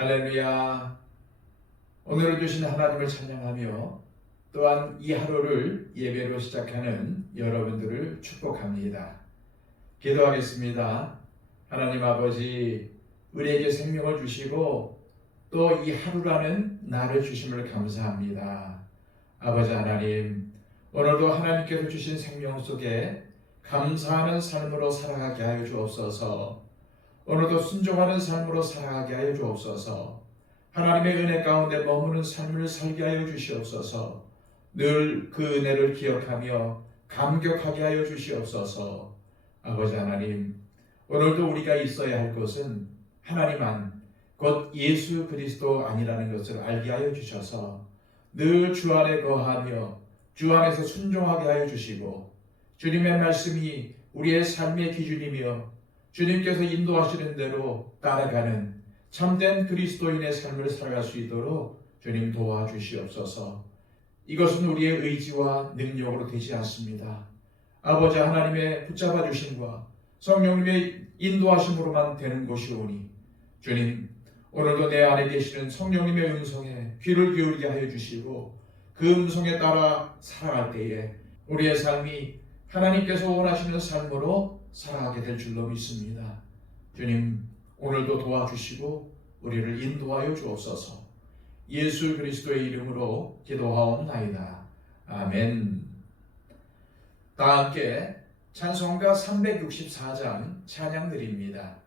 할렐루야. 오늘 주신 하나님을 찬양하며 또한 이 하루를 예배로 시작하는 여러분들을 축복합니다. 기도하겠습니다. 하나님 아버지, 우리에게 생명을 주시고 또 이 하루라는 날을 주심을 감사합니다. 아버지 하나님, 오늘도 하나님께서 주신 생명 속에 감사하는 삶으로 살아가게 하여 주옵소서. 오늘도 순종하는 삶으로 살아가게 하여 주옵소서. 하나님의 은혜 가운데 머무는 삶을 살게 하여 주시옵소서. 늘 그 은혜를 기억하며 감격하게 하여 주시옵소서. 아버지 하나님, 오늘도 우리가 있어야 할 것은 하나님 곧 예수 그리스도 아니라는 것을 알게 하여 주셔서 늘 주 안에 거하며 주 안에서 순종하게 하여 주시고, 주님의 말씀이 우리의 삶의 기준이며 주님께서 인도하시는 대로 따라가는 참된 그리스도인의 삶을 살아갈 수 있도록 주님 도와주시옵소서. 이것은 우리의 의지와 능력으로 되지 않습니다. 아버지 하나님의 붙잡아 주심과 성령님의 인도하심으로만 되는 것이오니, 주님, 오늘도 내 안에 계시는 성령님의 음성에 귀를 기울게 하여 주시고 그 음성에 따라 살아갈 때에 우리의 삶이 하나님께서 원하시는 삶으로 살아가게 될 줄로 믿습니다. 주님, 오늘도 도와주시고 우리를 인도하여 주옵소서. 예수 그리스도의 이름으로 기도하옵나이다. 아멘. 다 함께 찬송가 364장 찬양 드립니다.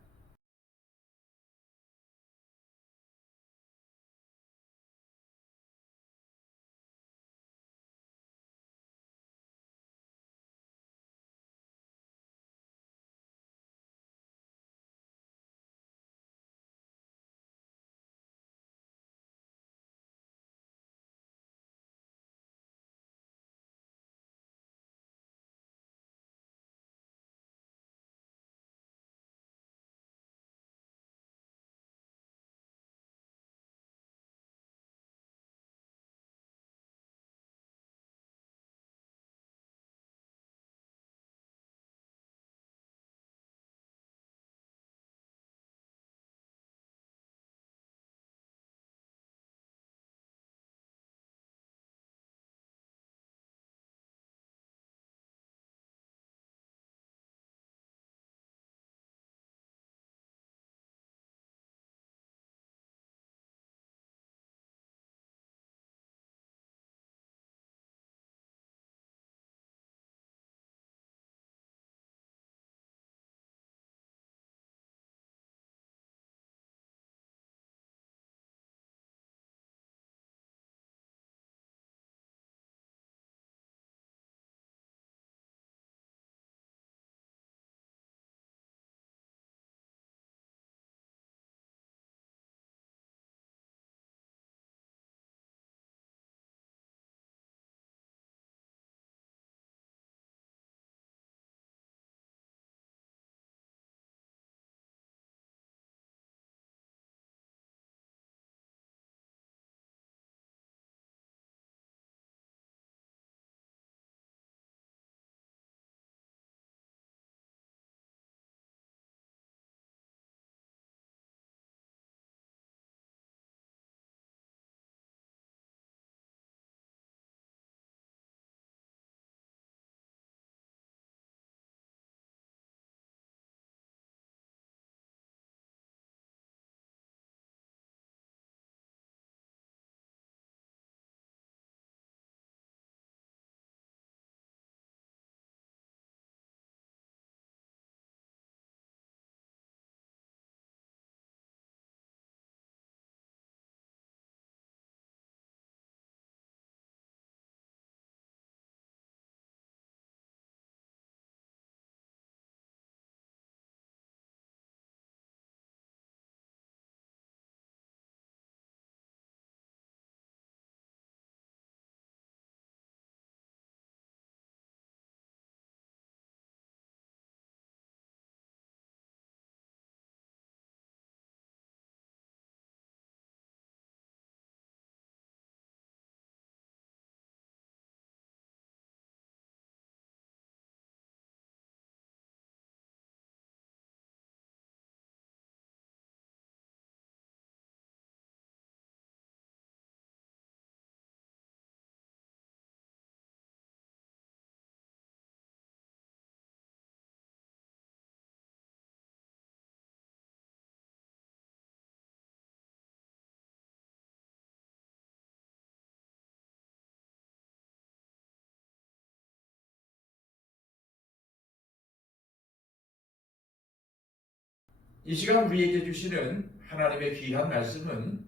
이 시간 우리에게 주시는 하나님의 귀한 말씀은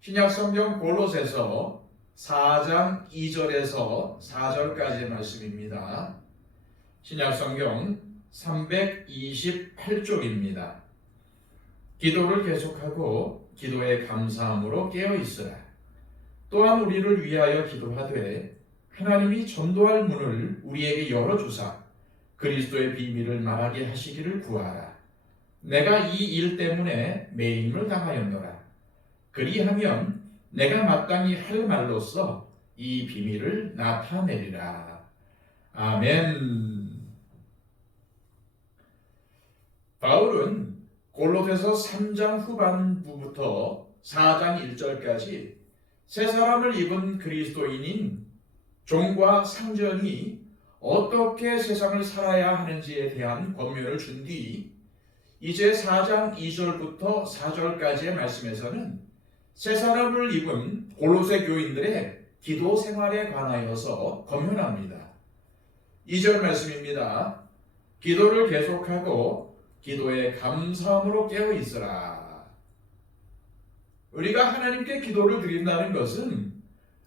신약성경 골로새서 4장 2절에서 4절까지의 말씀입니다. 신약성경 328쪽입니다. 기도를 계속하고 기도에 감사함으로 깨어있으라. 또한 우리를 위하여 기도하되 하나님이 전도할 문을 우리에게 열어주사 그리스도의 비밀을 말하게 하시기를 구하라. 내가 이 일 때문에 매임을 당하였노라. 그리하면 내가 마땅히 할 말로써 이 비밀을 나타내리라. 아멘. 바울은 골로새서 3장 후반부부터 4장 1절까지 새 사람을 입은 그리스도인인 종과 상전이 어떻게 세상을 살아야 하는지에 대한 권면을 준 뒤 이제 4장 2절부터 4절까지의 말씀에서는 새 사람을 입은 골로새 교인들의 기도 생활에 관하여서 권면합니다. 2절 말씀입니다. 기도를 계속하고 기도에 감사함으로 깨어 있으라. 우리가 하나님께 기도를 드린다는 것은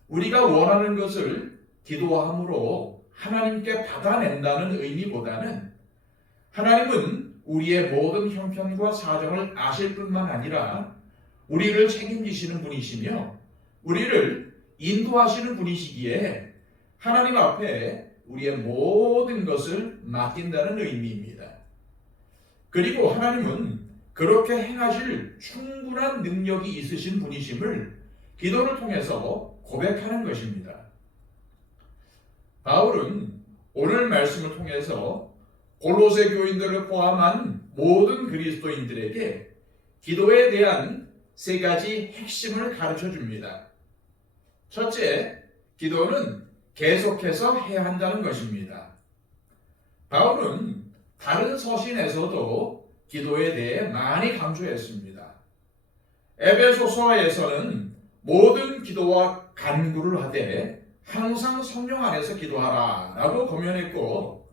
우리가 원하는 것을 기도함으로 하나님께 받아낸다는 의미보다는 하나님은 우리의 모든 형편과 사정을 아실 뿐만 아니라 우리를 책임지시는 분이시며 우리를 인도하시는 분이시기에 하나님 앞에 우리의 모든 것을 맡긴다는 의미입니다. 그리고 하나님은 그렇게 행하실 충분한 능력이 있으신 분이심을 기도를 통해서 고백하는 것입니다. 바울은 오늘 말씀을 통해서 골로새 교인들을 포함한 모든 그리스도인들에게 기도에 대한 세 가지 핵심을 가르쳐 줍니다. 첫째, 기도는 계속해서 해야 한다는 것입니다. 바울은 다른 서신에서도 기도에 대해 많이 강조했습니다. 에베소서에서는 모든 기도와 간구를 하되 항상 성령 안에서 기도하라 라고 권면했고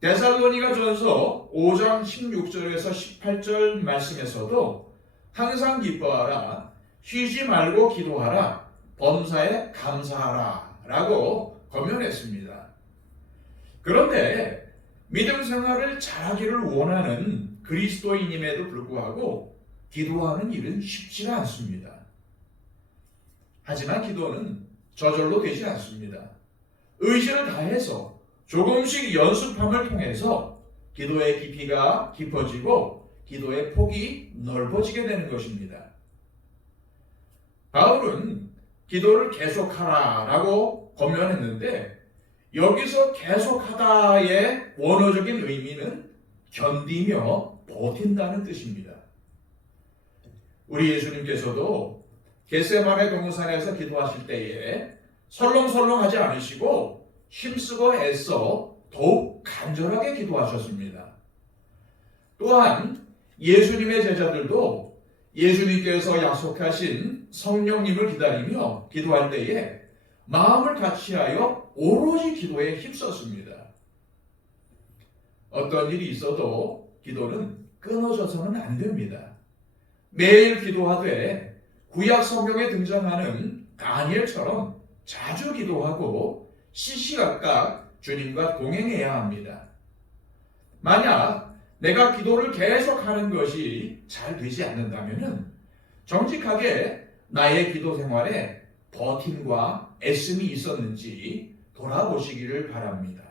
데살로니가전서 5장 16절에서 18절 말씀에서도 항상 기뻐하라, 쉬지 말고 기도하라, 범사에 감사하라 라고 권면했습니다. 그런데 믿음 생활을 잘하기를 원하는 그리스도인임에도 불구하고 기도하는 일은 쉽지가 않습니다. 하지만 기도는 저절로 되지 않습니다. 의지를 다해서 조금씩 연습함을 통해서 기도의 깊이가 깊어지고 기도의 폭이 넓어지게 되는 것입니다. 바울은 기도를 계속하라 라고 권면했는데 여기서 계속하다의 원어적인 의미는 견디며 버틴다는 뜻입니다. 우리 예수님께서도 겟세마네 동산에서 기도하실 때에 설렁설렁하지 않으시고 힘쓰고 애써 더욱 간절하게 기도하셨습니다. 또한 예수님의 제자들도 예수님께서 약속하신 성령님을 기다리며 기도할 때에 마음을 같이하여 오로지 기도에 힘썼습니다. 어떤 일이 있어도 기도는 끊어져서는 안 됩니다. 매일 기도하되 구약 성경에 등장하는 다니엘처럼 자주 기도하고 시시각각 주님과 동행해야 합니다. 만약 내가 기도를 계속하는 것이 잘 되지 않는다면 정직하게 나의 기도 생활에 버팀과 애씀이 있었는지 돌아보시기를 바랍니다.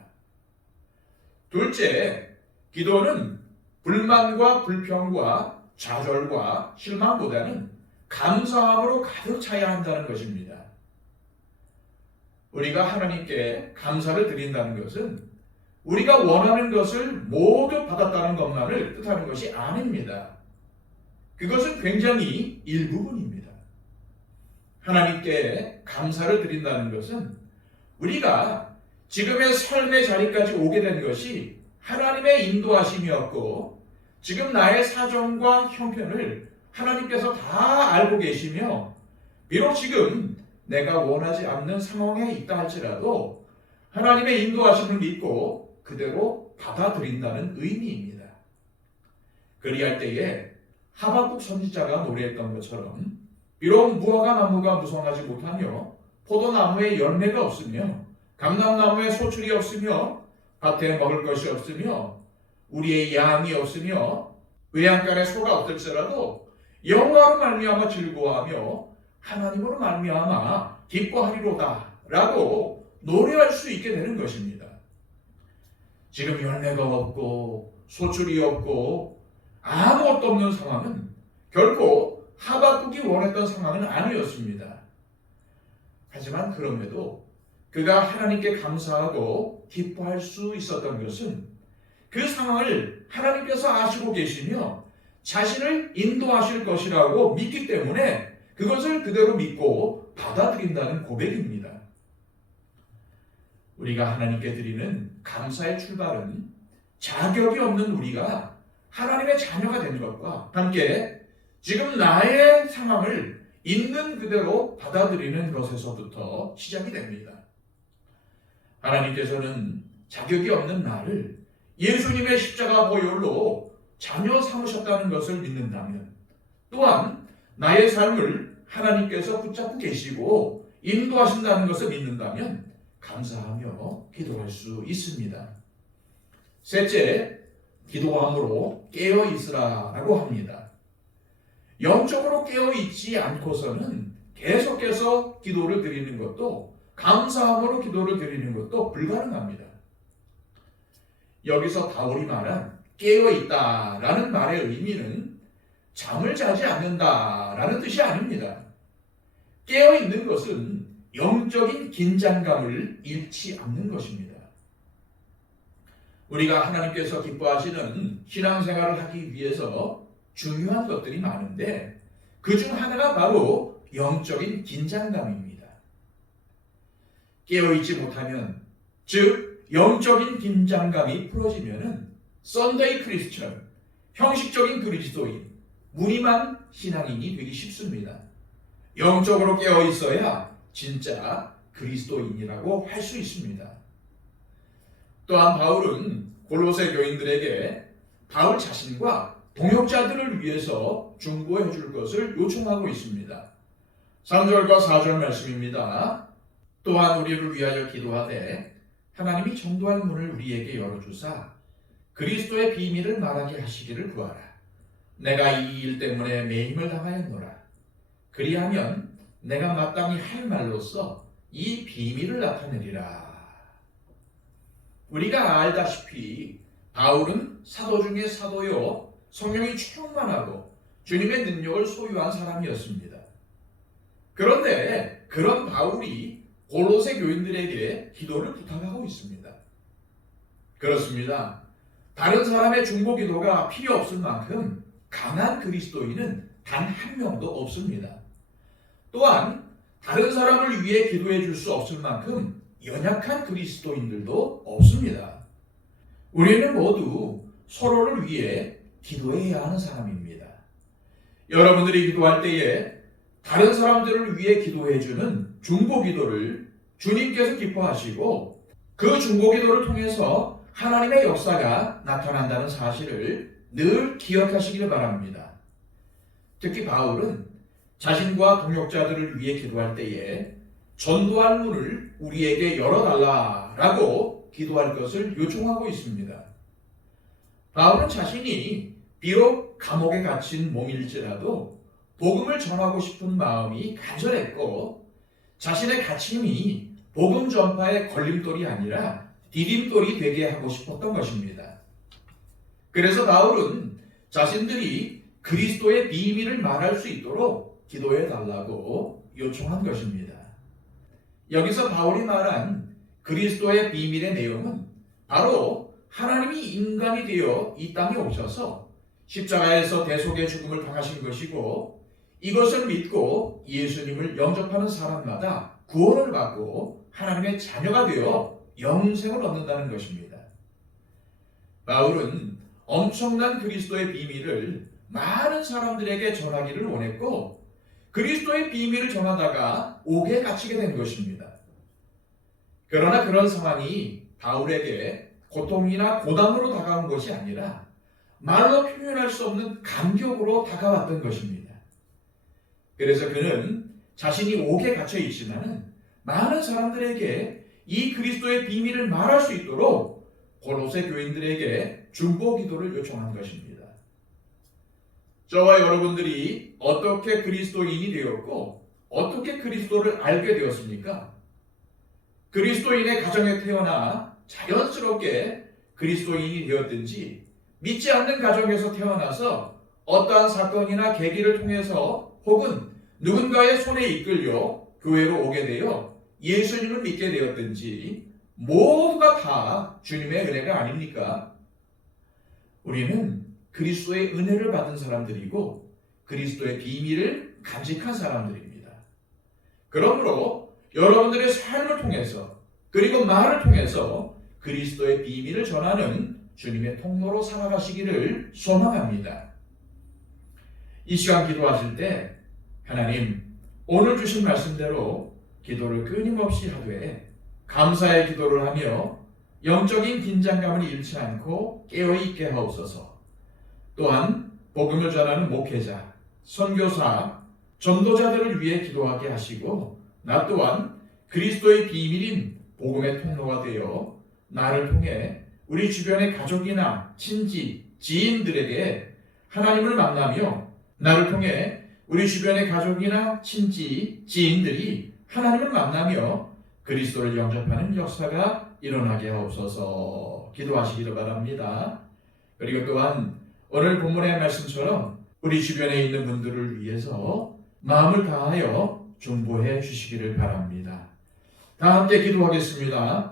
둘째, 기도는 불만과 불평과 좌절과 실망보다는 감사함으로 가득 차야 한다는 것입니다. 우리가 하나님께 감사를 드린다는 것은 우리가 원하는 것을 모두 받았다는 것만을 뜻하는 것이 아닙니다. 그것은 굉장히 일부분입니다. 하나님께 감사를 드린다는 것은 우리가 지금의 삶의 자리까지 오게 된 것이 하나님의 인도하심이었고 지금 나의 사정과 형편을 하나님께서 다 알고 계시며 비록 지금 내가 원하지 않는 상황에 있다 할지라도 하나님의 인도하심을 믿고 그대로 받아들인다는 의미입니다. 그리할 때에 하박국 선지자가 노래했던 것처럼 비록 무화과 나무가 무성하지 못하며 포도나무에 열매가 없으며 감람나무에 소출이 없으며 밭에 먹을 것이 없으며 우리의 양이 없으며 외양간에 소가 없을지라도 여호와로 말미암아 즐거워하며 하나님으로 말미암아 기뻐하리로다 라고 노래할 수 있게 되는 것입니다. 지금 열매가 없고 소출이 없고 아무것도 없는 상황은 결코 하박국이 원했던 상황은 아니었습니다. 하지만 그럼에도 그가 하나님께 감사하고 기뻐할 수 있었던 것은 그 상황을 하나님께서 아시고 계시며 자신을 인도하실 것이라고 믿기 때문에 그것을 그대로 믿고 받아들인다는 고백입니다. 우리가 하나님께 드리는 감사의 출발은 자격이 없는 우리가 하나님의 자녀가 된 것과 함께 지금 나의 상황을 있는 그대로 받아들이는 것에서부터 시작이 됩니다. 하나님께서는 자격이 없는 나를 예수님의 십자가 보혈로 자녀 삼으셨다는 것을 믿는다면, 또한 나의 삶을 하나님께서 붙잡고 계시고 인도하신다는 것을 믿는다면 감사하며 기도할 수 있습니다. 셋째, 기도함으로 깨어있으라라고 합니다. 영적으로 깨어있지 않고서는 계속해서 기도를 드리는 것도, 감사함으로 기도를 드리는 것도 불가능합니다. 여기서 바울이 말한 깨어있다라는 말의 의미는 잠을 자지 않는다라는 뜻이 아닙니다. 깨어있는 것은 영적인 긴장감을 잃지 않는 것입니다. 우리가 하나님께서 기뻐하시는 신앙생활을 하기 위해서 중요한 것들이 많은데 그 중 하나가 바로 영적인 긴장감입니다. 깨어있지 못하면, 즉 영적인 긴장감이 풀어지면은 썬데이 크리스천, 형식적인 그리스도인, 무늬만 신앙인이 되기 쉽습니다. 영적으로 깨어있어야 진짜 그리스도인이라고 할 수 있습니다. 또한 바울은 골로새 교인들에게 바울 자신과 동역자들을 위해서 중보해 줄 것을 요청하고 있습니다. 3절과 4절 말씀입니다. 또한 우리를 위하여 기도하되 하나님이 전도할 문을 우리에게 열어주사 그리스도의 비밀을 말하게 하시기를 구하라. 내가 이 일 때문에 매임을 당하였노라. 그리하면 내가 마땅히 할 말로써 이 비밀을 나타내리라. 우리가 알다시피 바울은 사도 중에 사도요, 성령이 충만하고 주님의 능력을 소유한 사람이었습니다. 그런데 그런 바울이 골로새 교인들에게 기도를 부탁하고 있습니다. 그렇습니다. 다른 사람의 중보 기도가 필요 없을 만큼 강한 그리스도인은 단 한 명도 없습니다. 또한 다른 사람을 위해 기도해 줄 수 없을 만큼 연약한 그리스도인들도 없습니다. 우리는 모두 서로를 위해 기도해야 하는 사람입니다. 여러분들이 기도할 때에 다른 사람들을 위해 기도해 주는 중보 기도를 주님께서 기뻐하시고 그 중보 기도를 통해서 하나님의 역사가 나타난다는 사실을 늘 기억하시길 바랍니다. 특히 바울은 자신과 동역자들을 위해 기도할 때에 전도할 문을 우리에게 열어달라라고 기도할 것을 요청하고 있습니다. 바울은 자신이 비록 감옥에 갇힌 몸일지라도 복음을 전하고 싶은 마음이 간절했고 자신의 갇힘이 복음 전파의 걸림돌이 아니라 디딤돌이 되게 하고 싶었던 것입니다. 그래서 바울은 자신들이 그리스도의 비밀을 말할 수 있도록 기도해 달라고 요청한 것입니다. 여기서 바울이 말한 그리스도의 비밀의 내용은 바로 하나님이 인간이 되어 이 땅에 오셔서 십자가에서 대속의 죽음을 당하신 것이고 이것을 믿고 예수님을 영접하는 사람마다 구원을 받고 하나님의 자녀가 되어 영생을 얻는다는 것입니다. 바울은 엄청난 그리스도의 비밀을 많은 사람들에게 전하기를 원했고 그리스도의 비밀을 전하다가 옥에 갇히게 된 것입니다. 그러나 그런 상황이 바울에게 고통이나 고난으로 다가온 것이 아니라 말로 표현할 수 없는 감격으로 다가왔던 것입니다. 그래서 그는 자신이 옥에 갇혀 있지만은 많은 사람들에게 이 그리스도의 비밀을 말할 수 있도록 골로새 교인들에게 중보 기도를 요청한 것입니다. 저와 여러분들이 어떻게 그리스도인이 되었고 어떻게 그리스도를 알게 되었습니까? 그리스도인의 가정에 태어나 자연스럽게 그리스도인이 되었든지 믿지 않는 가정에서 태어나서 어떠한 사건이나 계기를 통해서 혹은 누군가의 손에 이끌려 교회로 오게 되어 예수님을 믿게 되었든지 모두가 다 주님의 은혜가 아닙니까? 우리는 그리스도의 은혜를 받은 사람들이고 그리스도의 비밀을 간직한 사람들입니다. 그러므로 여러분들의 삶을 통해서 그리고 말을 통해서 그리스도의 비밀을 전하는 주님의 통로로 살아가시기를 소망합니다. 이 시간 기도하실 때 하나님, 오늘 주신 말씀대로 기도를 끊임없이 하되 감사의 기도를 하며 영적인 긴장감을 잃지 않고 깨어있게 하옵소서. 또한 복음을 전하는 목회자, 선교사, 전도자들을 위해 기도하게 하시고 나 또한 그리스도의 비밀인 복음의 통로가 되어 나를 통해 우리 주변의 가족이나 친지, 지인들에게 하나님을 만나며 나를 통해 우리 주변의 가족이나 친지, 지인들이 하나님을 만나며 그리스도를 영접하는 역사가 일어나게 하옵소서. 기도하시기를 바랍니다. 그리고 또한 오늘 본문의 말씀처럼 우리 주변에 있는 분들을 위해서 마음을 다하여 중보해 주시기를 바랍니다. 다 함께 기도하겠습니다.